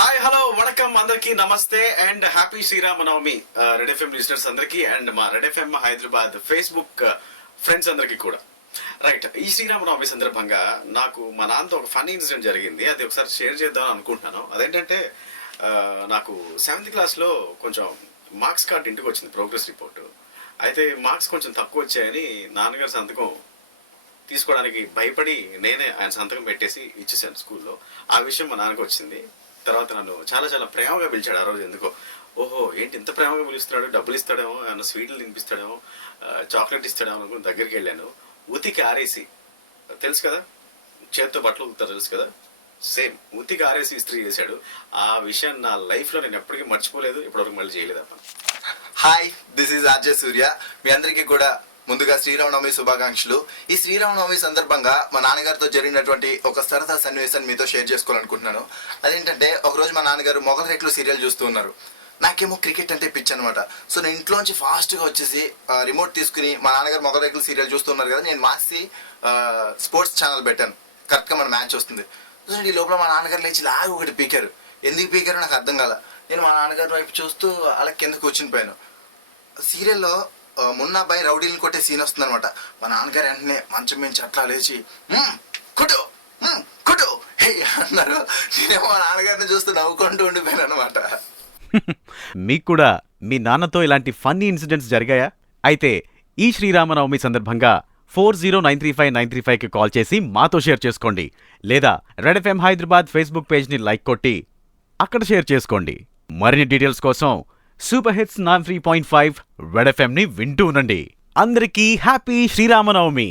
Hi hello వణకం అందరికి నమస్తే and happy Sri Rama Navami Red FM listeners అందరికి అండ్ మా Red FM Hyderabad Facebook friends అందరికి కూడా. రైట్, ఈ శ్రీరామనవమి సందర్భంగా నాకు మా నాన్నతో ఒక ఫన్నీ ఇన్సిడెంట్ జరిగింది. అది ఒకసారి షేర్ చేద్దామని అనుకుంటున్నాను. అదేంటంటే నాకు 7th క్లాస్లో కొంచెం మార్క్స్ కార్డ్ ఇంటికి వచ్చింది, ప్రోగ్రెస్ రిపోర్టు. అయితే మార్క్స్ కొంచెం తక్కువ వచ్చాయని నాన్నగారి సంతకం తీసుకోవడానికి భయపడి నేనే ఆయన సంతకం పెట్టేసి ఇచ్చేసాను స్కూల్లో. ఆ విషయం మా నాన్నకు వచ్చింది. తర్వాత నన్ను చాలా చాలా ప్రేమగా పిలిచాడు ఆ రోజు. ఎందుకో ఓహో ఏంటి ఇంత ప్రేమగా పిలుస్తున్నాడు, డబ్బులు ఇస్తాడేమో, ఏమన్నా స్వీట్లు తినిపిస్తాడేమో, చాక్లెట్ ఇస్తాడేమో అనుకుని దగ్గరికి వెళ్ళాను. ఉతికి ఆరేసి, తెలుసు కదా చేత్తో బట్టలు ఉతుకుతారు తెలుసు కదా, సేమ్ ఉతికి ఆరేసి ఇస్త్రీ చేశాడు. ఆ విషయం నా లైఫ్లో నేను ఎప్పటికీ మర్చిపోలేదు, ఇప్పటివరకు మళ్ళీ చేయలేదు అప్ప. హాయ్, దిస్ ఈజ్ ఆర్జే సూర్య. మీ అందరికీ కూడా ముందుగా శ్రీరామనవమి శుభాకాంక్షలు. ఈ శ్రీరామనవమి సందర్భంగా మా నాన్నగారితో జరిగినటువంటి ఒక సరదా సన్నివేశాన్ని మీతో షేర్ చేసుకోవాలనుకుంటున్నాను. అదేంటంటే ఒకరోజు మా నాన్నగారు మొగల్ రేకులు సీరియల్ చూస్తూ ఉన్నారు. నాకేమో క్రికెట్ అంటే పిచ్చి అనమాట. సో నేను ఇంట్లోంచి ఫాస్ట్గా వచ్చేసి రిమోట్ తీసుకుని మా నాన్నగారు మొగల్ రేకులు సీరియల్ చూస్తున్నారు కదా, నేను మార్చి స్పోర్ట్స్ ఛానల్ పెట్టాను. కరెక్ట్గా మన మ్యాచ్ వస్తుంది. సో ఈ లోపల మా నాన్నగారు లేచి లాగా ఒకటి పీకారు. ఎందుకు పీకారో నాకు అర్థం కాల. నేను మా నాన్నగారి వైపు చూస్తూ అలా కింద కూర్చునిపోయాను. సీరియల్లో మున్నాబాయి రౌడీలను కొట్టే సీన్ వస్తుంది అనమాట. మా నాన్నగారు వెంటనే మంచం మించి అట్లా లేచి కుటు కుటు హే అన్నారు. నేనేమో మా నాన్నగారిని చూస్తూ నవ్వుకుంటూ ఉండిపోయాను అనమాట. మీకు కూడా మీ నాన్నతో ఇలాంటి ఫన్నీ ఇన్సిడెంట్స్ జరిగాయా? అయితే ఈ శ్రీరామనవమి సందర్భంగా 40935935కి కాల్ చేసి మాతో షేర్ చేసుకోండి. లేదా రెడ్ ఎఫ్ఎం హైదరాబాద్ ఫేస్బుక్ పేజ్ని లైక్ కొట్టి అక్కడ షేర్ చేసుకోండి. మరిన్ని డీటెయిల్స్ కోసం సూపర్ హిట్స్ 93.5 రెడ్ ఎఫ్ఎంని వింటూ ఉండండి. అందరికీ హ్యాపీ శ్రీరామనవమి.